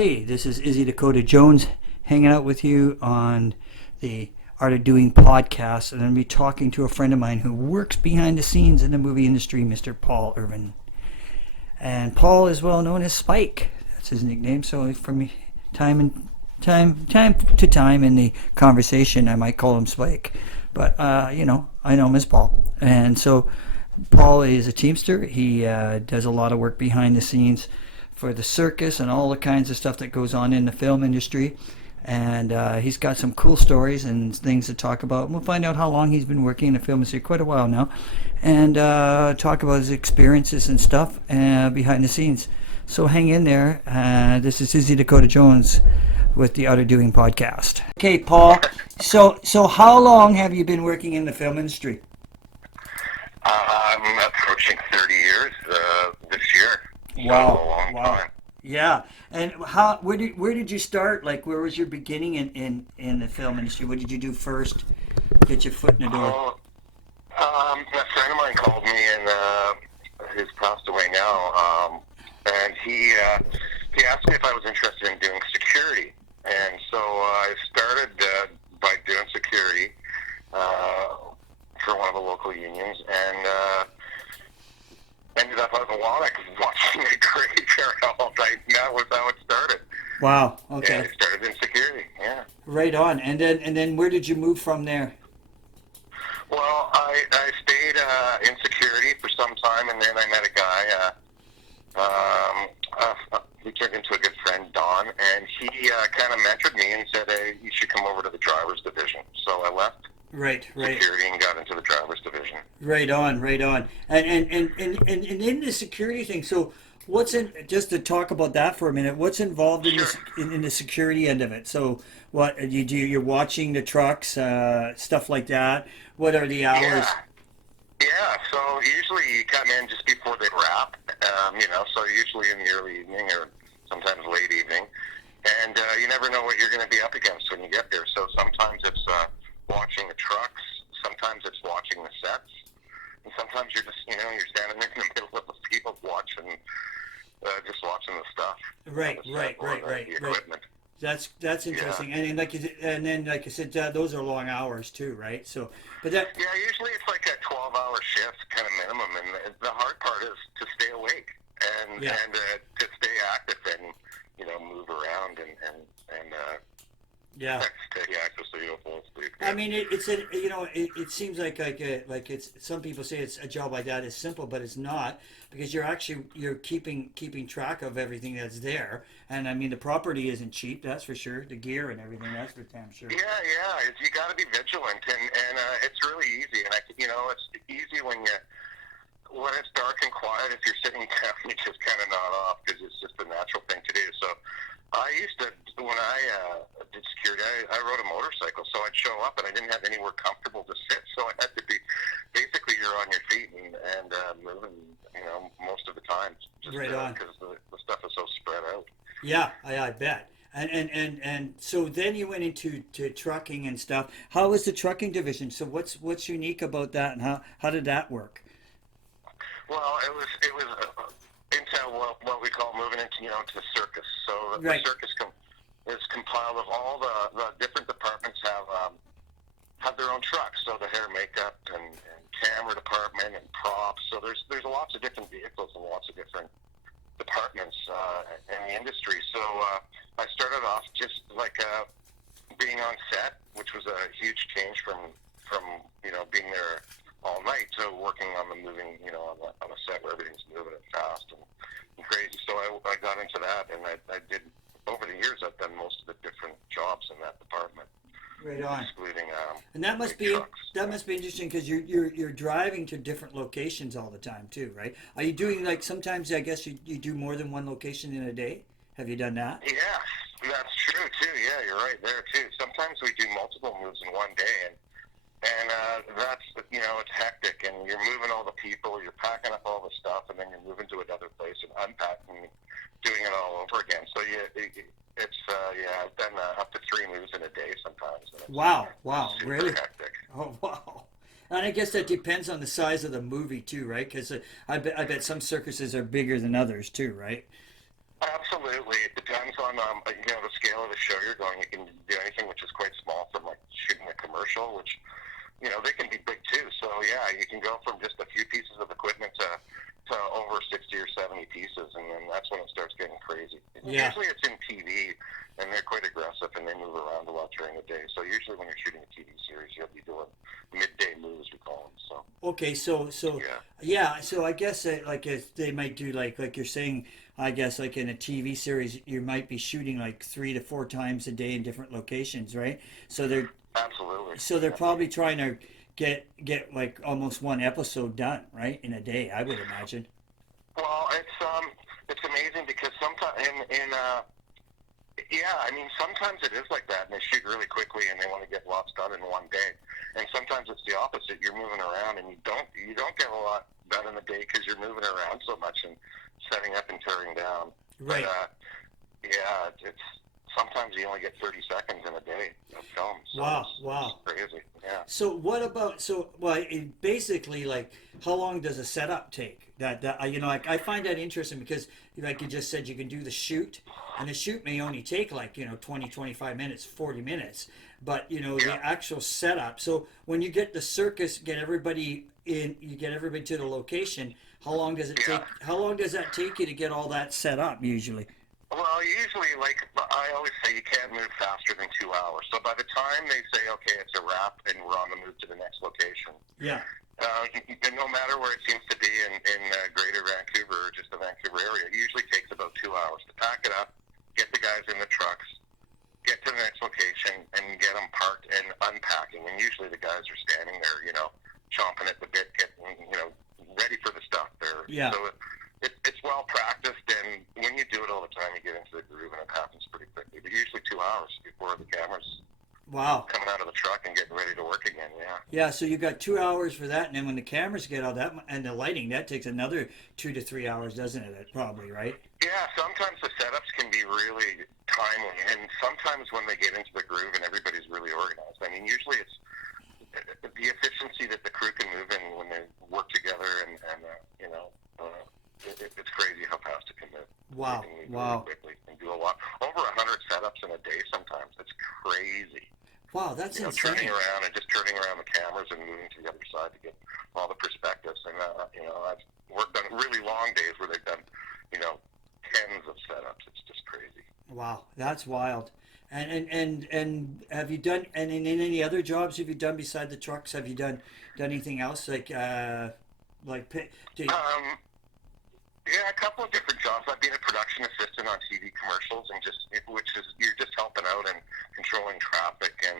Hey, this is Izzy Dakota Jones hanging out with you on the Art of Doing podcast, and I'm going to be talking to a friend of mine who works behind the scenes in the movie industry, Mr. Paul Irvine. And Paul is well known as Spike. That's his nickname. So from time to time in the conversation, I might call him Spike. But I know him as Paul. And so Paul is a Teamster. He does a lot of work behind the scenes for the circus and all the kinds of stuff that goes on in the film industry. And he's got some cool stories and things to talk about. And we'll find out how long he's been working in the film industry, quite a while now, and talk about his experiences and stuff behind the scenes. So hang in there. This is Izzy Dakota Jones with the Art of Doing podcast. Okay, Paul. So how long have you been working in the film industry? I'm approaching 30 years this year. Wow. So a long time. Yeah. And where did you start? Like, where was your beginning in the film industry? What did you do first? Get your foot in the door. A friend of mine called me, and who's passed away now, and he asked me if I was interested in doing security. And so I started by doing security for one of the local unions, and ended up out in Wannock watching a graveyard all night, and that was how it started. Wow. Okay. Yeah, I started in security. Yeah. Right on. And then where did you move from there? Well, I stayed in security for some time, and then I met a guy. He turned into a good friend, Don, and he kind of mentored me and said, "Hey, you should come over to the driver's division." So I left Right. security and got into the driver's division. Right on. And in the security thing, so what's in, just to talk about that for a minute, what's involved in Sure. in the security end of it? So what you do, you're watching the trucks, stuff like that. What are the hours? Yeah, so usually you come in just before they wrap, so usually in the early evening or sometimes late evening, and you never know what you're going to be up against when you get there. So sometimes it's watching the trucks, sometimes it's watching the sets, and sometimes you're just, you're standing in the middle of the field watching, just watching the stuff. Right. The equipment. That's interesting. And then like I said, those are long hours too, right? So, but that. Yeah, usually it's like a 12-hour shift kind of minimum, and the hard part is to stay awake and to stay active and move around and Yeah. stay active so you don't fall asleep. I mean, it seems like it's, some people say it's a job like that is simple, but it's not, because you're keeping track of everything that's there, and I mean the property isn't cheap, that's for sure. The gear and everything, that's for damn sure. Yeah. You got to be vigilant, and it's really easy, and it's easy when it's dark and quiet. If you're sitting down, you just kind of nod off because it's just a natural thing to do. So I used to, when I did security, I rode a motorcycle, so I'd show up and I didn't have anywhere comfortable to sit, so I had to be, basically you're on your feet and moving, most of the time, just Right on. because the stuff is so spread out. Yeah, I bet. And so then you went into trucking and stuff. How was the trucking division? So what's unique about that, and how did that work? Well, it was into what we call moving into to circus. So the Right. circus is compiled of all the different departments have their own trucks. So the hair, makeup, and camera department and props. So there's lots of different vehicles and lots of different departments in the industry. So I started off just like being on set, which was a huge change from being there all night to working on the moving, on a set where everything's moving and fast and crazy. So I got into that, and I did, over the years, I've done most of the different jobs in that department. Right on. Excluding And that must big be trucks. interesting, because you're driving to different locations all the time too, right? Are you doing, like, sometimes I guess you do more than one location in a day? Have you done that? Yeah, that's true too. Yeah, you're right there too. Sometimes we do multiple moves in one day, and that's it's hectic, and you're moving all the people, you're packing up all the stuff, and then you're moving to another place and unpacking, doing it all over again. So I've done up to 3 moves in a day sometimes. And it's Wow, super really? hectic. Oh, wow. And I guess that depends on the size of the movie too, right? Because I bet some circuses are bigger than others too, right? Absolutely. It depends on the scale of the show you're going. You can do anything which is quite small, from like shooting a commercial, which they can be big too. So yeah, you can go from just a few pieces of equipment to over 60 or 70 pieces, and then that's when it starts getting crazy. Yeah. Usually it's in TV, and they're quite aggressive, and they move around a lot during the day. So usually when you're shooting a TV series, you'll be doing midday moves, we call them. So Okay, so yeah. yeah, so I guess like if they might do like you're saying, I guess like in a TV series, you might be shooting like 3 to 4 times a day in different locations, right? So they're Absolutely. probably trying to get like almost one episode done, right, in a day, I would imagine. Well, it's amazing because sometimes yeah, I mean sometimes it is like that, and they shoot really quickly and they want to get lots done in one day, and sometimes it's the opposite. You're moving around and you don't get a lot done in a day because you're moving around so much and setting up and tearing down. Right. But yeah, it's sometimes you only get 30 seconds in a day of film. So Wow, it's wow. crazy. Yeah. So what about basically like how long does a setup take? Like I find that interesting because like you just said you can do the shoot and the shoot may only take like 20 25 minutes 40 minutes, but the Yeah. actual setup. So when you get the circus, get everybody in, you get everybody to the location. How long does it take? Yeah. How long does that take you to get all that set up usually? Well, usually, like I always say, you can't move faster than 2 hours. So by the time they say, okay, it's a wrap and we're on the move to the next location, Yeah. and no matter where it seems to be in Greater Vancouver or just the Vancouver area, it usually takes about 2 hours to pack it up, get the guys in the trucks, get to the next location, and get them parked and unpacking. And usually the guys are standing there, chomping at the bit, getting, ready for the stuff there. Yeah. So it's well practiced, and when you do it all the time, you get into the groove, and it happens pretty quickly. But usually 2 hours before the camera's Wow. coming out of the truck and getting ready to work again. Yeah. Yeah, so you got 2 hours for that, and then when the cameras get all that and the lighting, that takes another 2 to 3 hours, doesn't it? Probably, right? Yeah. Sometimes the setups can be really timely, and sometimes when they get into the groove and everybody's really organized. I mean, usually it's the efficiency that the crew can move in when they work together, and it's crazy how fast it can move. Wow, They can move wow, really quickly and do a lot. Over 100 setups in a day sometimes. It's crazy. wow, that's Turning insane. around and just turning around the cameras and moving to the other side to get all the perspectives. And, I've worked on really long days where they've done, tens of setups. It's just crazy. Wow, that's wild. And have you done and in any other jobs have you done beside the trucks? Have you done anything else like Yeah, a couple of different jobs. I've been a production assistant on TV commercials, and which is you're just helping out and controlling traffic and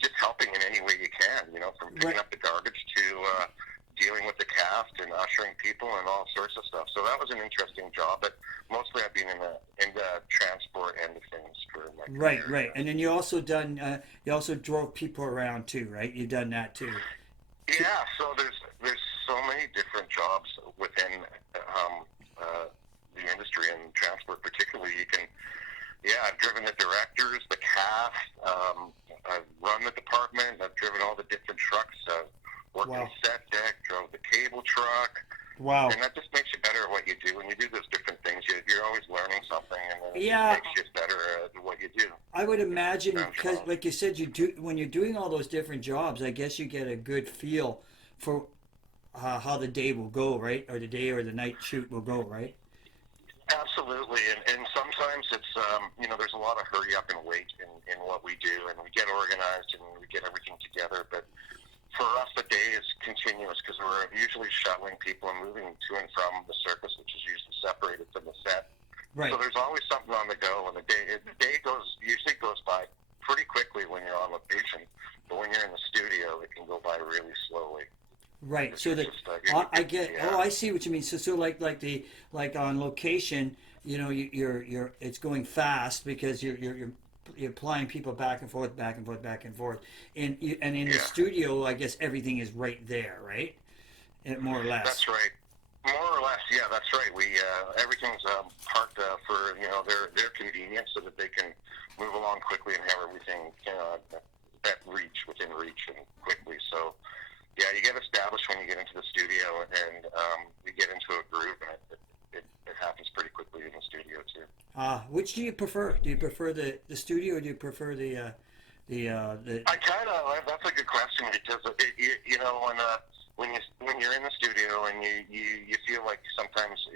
just helping in any way you can. From picking right? up the garbage to dealing with the cast and ushering people and all sorts of stuff. So that was an interesting job, but mostly I've been in the transport end of things for my Right, career. right. And then you also drove people around too, right? You've done that too. Yeah, so there's so many different jobs within the industry and transport, particularly. I've driven the directors, the cast. I've run the department. I've driven all the different trucks. Worked Wow. in set deck, drove the cable truck, Wow. and that just makes you better at what you do. When you do those different things, you're always learning something, and it Yeah, makes you better at what you do. I would imagine Sounds because, fun. like you said, you do when you're doing all those different jobs. I guess you get a good feel for how the day will go, right? Or the day or the night shoot will go, right? Absolutely, and sometimes it's there's a lot of hurry up and wait in what we do, and we get organized and we get everything together. But for us, the day is continuous because we're usually shuttling people and moving to and from the circus, which is usually separated from the set. Right. So there's always something on the go, and the day usually goes by pretty quickly when you're on location. But when you're in the studio, it can go by really slowly. Right. It's So that just, I get. yeah. Oh, I see what you mean. So like on location, you're it's going fast because you're applying people back and forth, back and forth, back and forth. And in the Yeah. studio, I guess everything is right there, right? More or less. That's right. More or less, yeah, that's right. We everything's parked for their convenience so that they can move along quickly and have everything within reach and quickly. So yeah, you get established when you get into the studio, and we get into a groove, and it happens pretty Which do you prefer? Do you prefer the studio, or do you prefer the? I kind of that's a good question because you know when you're in the studio and you feel like sometimes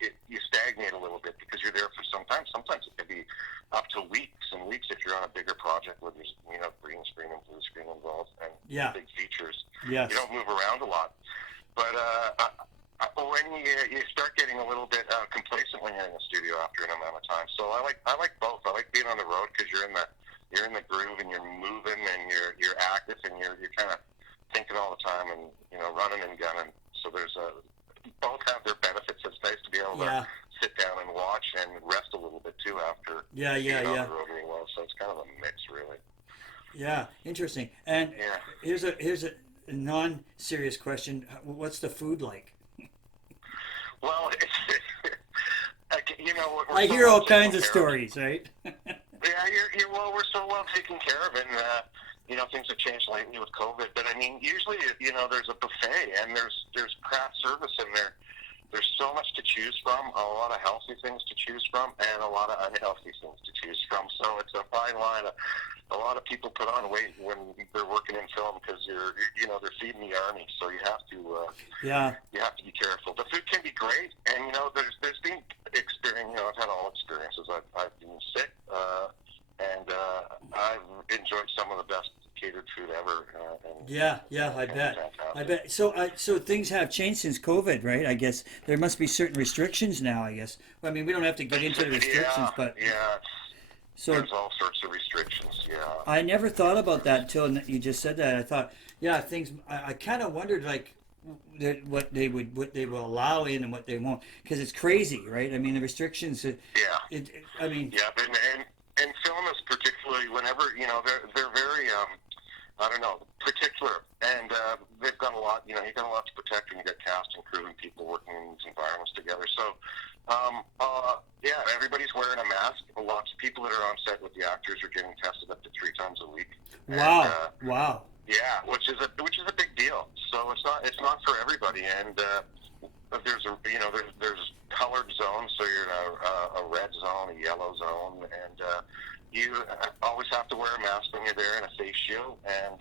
you stagnate a little bit because you're there for sometimes it can be up to weeks and weeks if you're on a bigger project where there's green screen and blue screen involved and Yeah. big features. Yes. You don't move around a lot, but when you start getting a little bit complacent when you're in the studio after an amount of time. So I like both. I like being on the road because you're in the groove and you're moving and you're active and you're kind of thinking all the time and running and gunning. So there's both have their benefits. It's nice to be able to sit down and watch and rest a little bit too after being on the road really well. So it's kind of a mix, really. Yeah, interesting. And here's a non-serious question. What's the food like? Well, it's I hear all kinds of stories, right? Yeah, well, we're so well taken care of, and things have changed lately with COVID. But I mean, usually, there's a buffet, and there's craft service in there. There's so much to choose from, a lot of healthy things to choose from, and a lot of unhealthy things to choose from. So it's a fine line. A lot of people put on weight when they're working in film because they're feeding the army. So you have to you have to be careful. The food can be great, and there's been experience. I've had all experiences. I've been sick, and I've enjoyed some of the best catered food ever. I bet. So things have changed since COVID, right? I guess there must be certain restrictions now. I guess. Well, I mean, we don't have to get into the restrictions, but so there's all sorts of restrictions. Yeah. I never thought about that until you just said that. I thought, things. I kind of wondered what they will allow in and what they won't, because it's crazy, right? I mean, the restrictions. And film is particularly whenever they're very I don't know, particular, and they've got a lot. You've got a lot to protect when you got cast and crew and people working in these environments together. So, everybody's wearing a mask. Lots of people that are on set with the actors are getting tested up to 3 times a week. Wow! And, wow! Yeah, which is a big deal. So it's not for everybody, and there's colored zones. So you're in a red zone, a yellow zone, and you always have to wear a mask when you're there and a face shield, and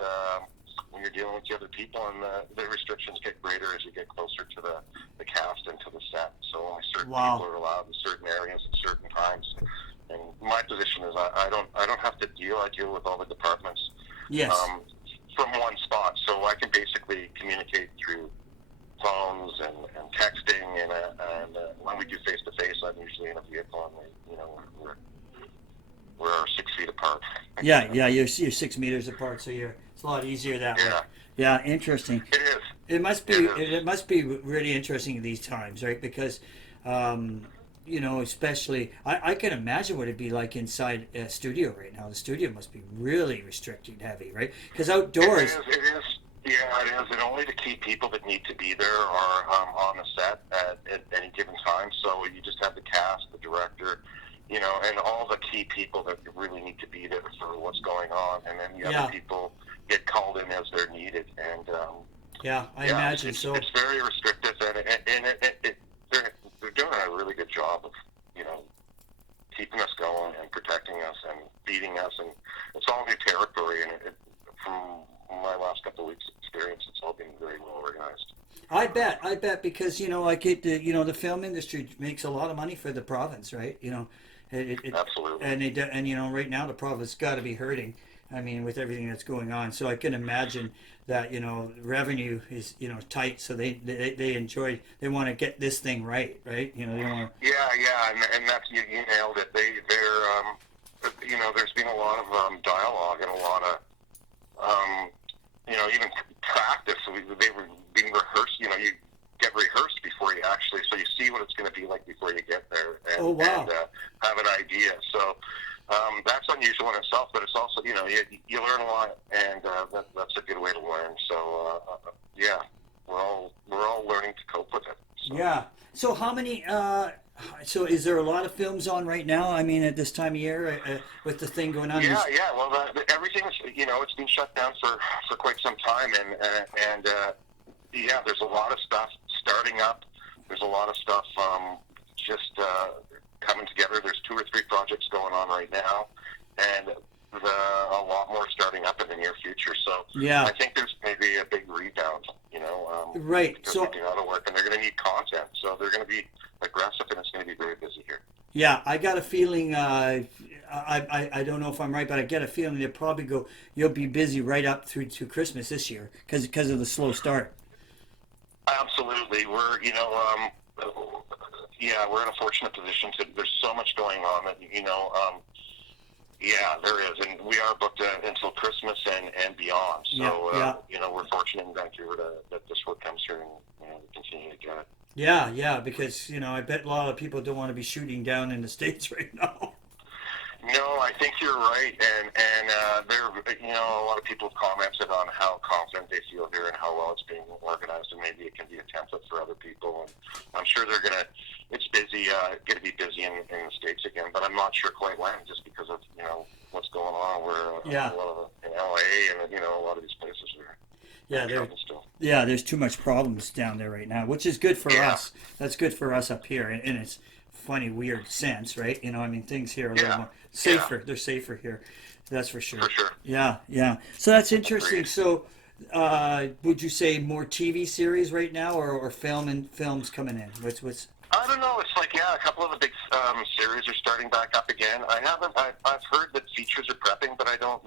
when you're dealing with the other people, and the restrictions get greater as you get closer to the cast and to the set. So only certain people are allowed in certain areas at certain times. And my position is I don't have to deal. I deal with all the departments. Yes. From one spot, so I can basically communicate through phones and texting, and when we do face to face, I'm usually in a vehicle, and we're 6 feet apart. You're 6 meters apart, so it's a lot easier that way. Yeah, interesting. It is. It must be really interesting in these times, right? Because especially I can imagine what it'd be like inside a studio right now. The studio must be really restricting heavy, right? Because outdoors. It is. Yeah, it is. And only the key people that need to be there are on the set at any given time. So you just have the cast, the director, and all the key people that really need to be there for what's going on. And then the other people get called in as they're needed. And I imagine so. It's very restrictive, and they're doing a really good job of keeping us going and protecting us and feeding us, and it's all new territory. And from my last couple of weeks' experience, it's all been very well organized. I bet because the film industry makes a lot of money for the province, right? Absolutely. And right now the province got to be hurting. I mean, with everything that's going on, so I can imagine that revenue is tight, so they want to get this thing right. They want to. And that's you nailed it. There's been a lot of dialogue and a lot of even practice. They were being rehearsed. You get rehearsed before you actually, so you see what it's going to be like before you get there, and have an idea. So. That's unusual in itself, but it's also, you learn a lot, and that's a good way to learn. So, we're all learning to cope with it. So. Yeah. So how many, so is there a lot of films on right now? I mean, at this time of year, with the thing going on? Yeah. Well, everything's, it's been shut down for quite some time, and there's a lot of stuff starting up. There's a lot of stuff, coming together. There's 2 or 3 projects going on right now, and a lot more starting up in the near future. So Yeah. I think there's maybe a big rebound, Right. because So they do a lot of work, and they're going to need content. So they're going to be aggressive, and it's going to be very busy here. yeah, I got a feeling. I don't know if I'm right, but I get a feeling they'll probably go. You'll be busy right up through to Christmas this year because of the slow start. Absolutely. We're in a fortunate position there's so much going on that, yeah, there is. And we are booked until Christmas and beyond. So, we're fortunate in Vancouver that this work comes here and we continue to get it. Yeah, because I bet a lot of people don't want to be shooting down in the States right now. No, I think you're right, and there, a lot of people have commented on how confident they feel here and how well it's being organized, and maybe it can be a template for other people. And I'm sure it's busy, going to be busy in the States again, but I'm not sure quite when, just because of what's going on. We're a lot of in LA and a lot of these places are. Yeah, there's too much problems down there right now, which is good for us. That's good for us up here, and it's funny, weird sense, right? Things here are a little more safer. They're safer here, that's for sure. For sure. Yeah. So that's interesting. Agreed. So, would you say more TV series right now, or films coming in? What's? I don't know. It's like, a couple of the big series are starting back up again. I've heard that features are prepping, but I don't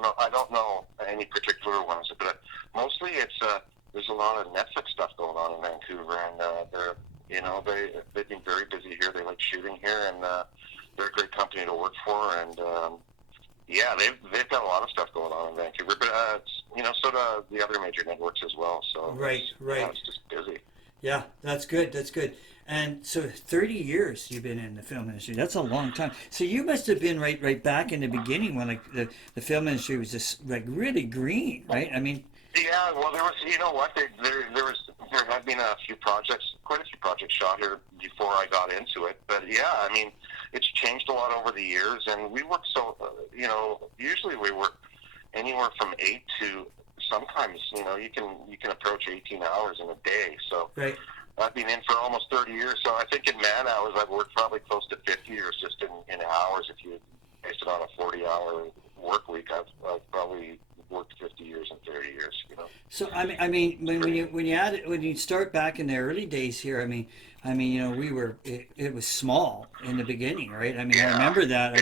know any particular ones. But mostly there's a lot of Netflix stuff going on in Vancouver, and they've been very busy here. They like shooting here, and they're a great company to work for. And they've got a lot of stuff going on in Vancouver. But so do the other major networks as well. So right. It's just busy. Yeah, that's good. And so 30 years you've been in the film industry. That's a long time. So you must have been right back in the beginning when the film industry was just really green, right? Yeah, well, there was, there had been quite a few projects shot here before I got into it. But it's changed a lot over the years, and we work usually we work anywhere from 8 to sometimes, you can approach 18 hours in a day. So right. I've been in for almost 30 years. So I think in man hours, I've worked probably close to 50 years just in hours. If you based it on a 40-hour work week, I've probably worked 50 years and 30 years. So when you start back in the early days here, it was small in the beginning, right? I remember that.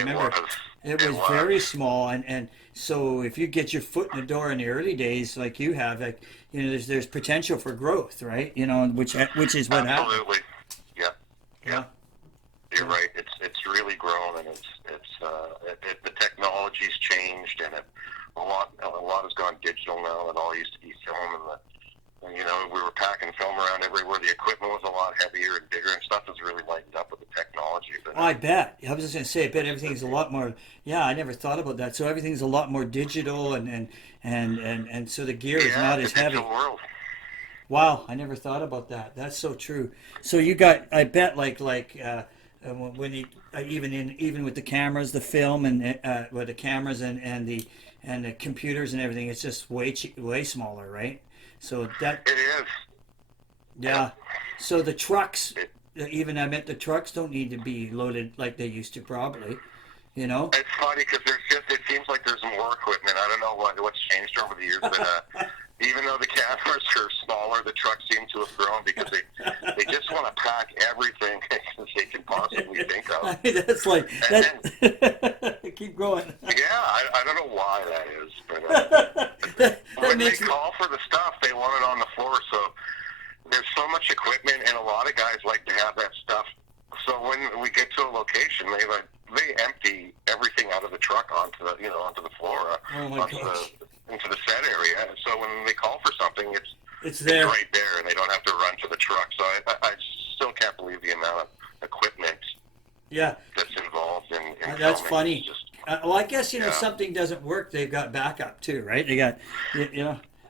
It was very small, and so if you get your foot in the door in the early days, like you have, there's potential for growth, right? Which is what happened. Absolutely. Yeah. You're right. It's really grown, and the technology's changed, and a lot has gone digital now. It all used to be film, and we were packing film around everywhere. The equipment was a lot heavier and bigger, and stuff has really lightened up with the technology. But, I bet. I was just going to say, I bet everything's a lot more. Yeah, I never thought about that. So everything's a lot more digital, and so the gear is not as heavy. World. Wow, I never thought about that. That's so true. So you got, I bet, when you even with the cameras, the film, and with the cameras and the computers and everything, it's just way smaller, right? So that it is. Yeah. So the trucks, the trucks don't need to be loaded like they used to, probably. It's funny because it seems like there's more equipment. I don't know what's changed over the years, but even though the cameras are smaller, the trucks seem to have grown because they just want to pack everything they can possibly think of. That's like keep going. Yeah, I don't know why that is, but when they call for the stuff, they want it on the floor. So there's so much equipment, and a lot of guys like to have that stuff. So when we get to a location, they empty everything out of the truck onto the floor, into the set area. So when they call for something, it's there. It's right there, and they don't have to run to the truck. So I still can't believe the amount of equipment that's involved in that's filming. funny. I guess if something doesn't work, they've got backup too, right? They got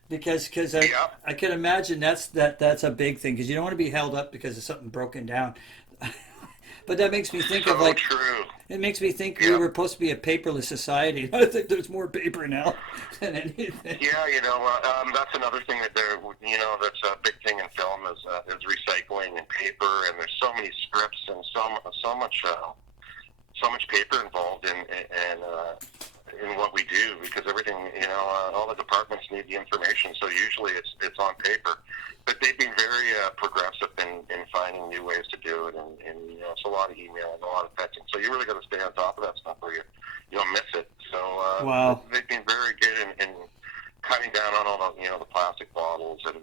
because I can imagine that's a big thing, because you don't want to be held up because of something broken down. But that makes me think of true. It makes me think we were supposed to be a paperless society. I think there's more paper now than anything. Yeah, that's another thing that that's a big thing in film is recycling and paper, and there's so many scripts and so much so much paper involved in what we do, because everything, all the departments need the information, so usually it's on paper. But they've been very progressive in finding new ways to do it, and it's a lot of email and a lot of texting. So you really got to stay on top of that stuff, or you don't miss it. So wow. They've been very good in cutting down on all the plastic bottles and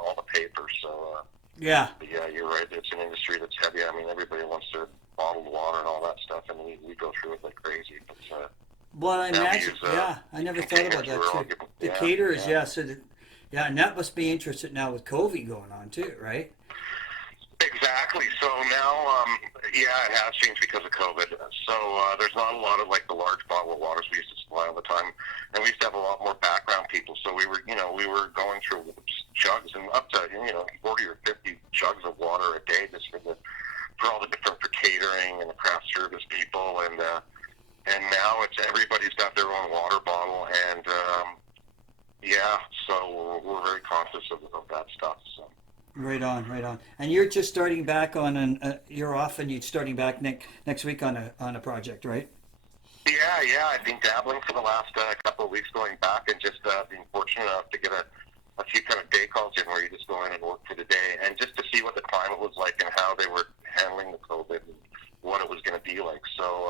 all the paper. So yeah, you're right. It's an industry that's heavy. I mean, everybody wants their bottled water and all that stuff, and we go through it like crazy. But well, I imagine. I never thought about that too. The caterers, so and that must be interesting now with COVID going on too, right? Exactly. So now, it has changed because of COVID. So there's not a lot of like the large bottle of waters we used to supply all the time, and we used to have a lot more background people. So we were going through jugs and up to 40 or 50 jugs of water a day just for all the different, for catering and the craft service people, and now it's everybody's got their own water bottle, and so we're very conscious of that stuff. So. Right on. And you're just starting back on you're off and you're starting back next week on a project, right? Yeah. I've been dabbling for the last couple of weeks, going back and just being fortunate enough to get a few kind of day calls in where you just go in and work for the day, and just to see what the climate was like and how they were handling the COVID and what it was going to be like. So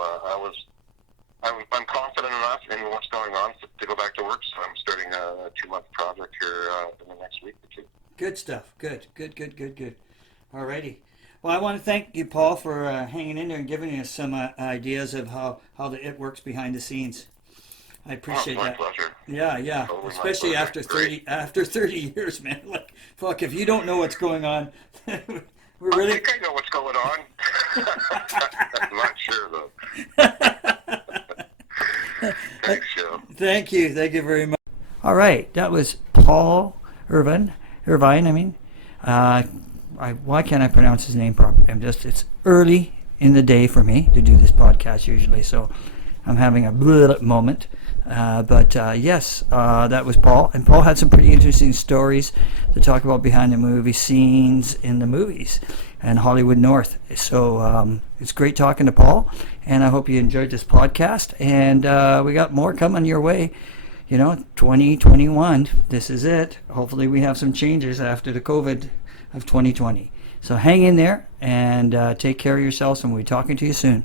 I'm confident enough in what's going on to go back to work. So I'm starting a 2-month project here in the next week or two. Good stuff. Good. Alrighty. Well, I want to thank you, Paul, for hanging in there and giving us some ideas of how it works behind the scenes. I appreciate that. My pleasure. Yeah. Totally, especially after 30 years, man. Like, fuck, if you don't know what's going on, I think I know what's going on. I'm not sure though. Thanks, Joe. Thank you very much. All right, that was Paul Irvine. Why can't I pronounce his name properly? It's early in the day for me to do this podcast usually, so I'm having a moment. Yes, that was Paul. And Paul had some pretty interesting stories to talk about behind the movie scenes in the movies and Hollywood North. So it's great talking to Paul, and I hope you enjoyed this podcast. And we got more coming your way. 2021, this is it. Hopefully we have some changes after the COVID of 2020. So hang in there and take care of yourselves, and we'll be talking to you soon.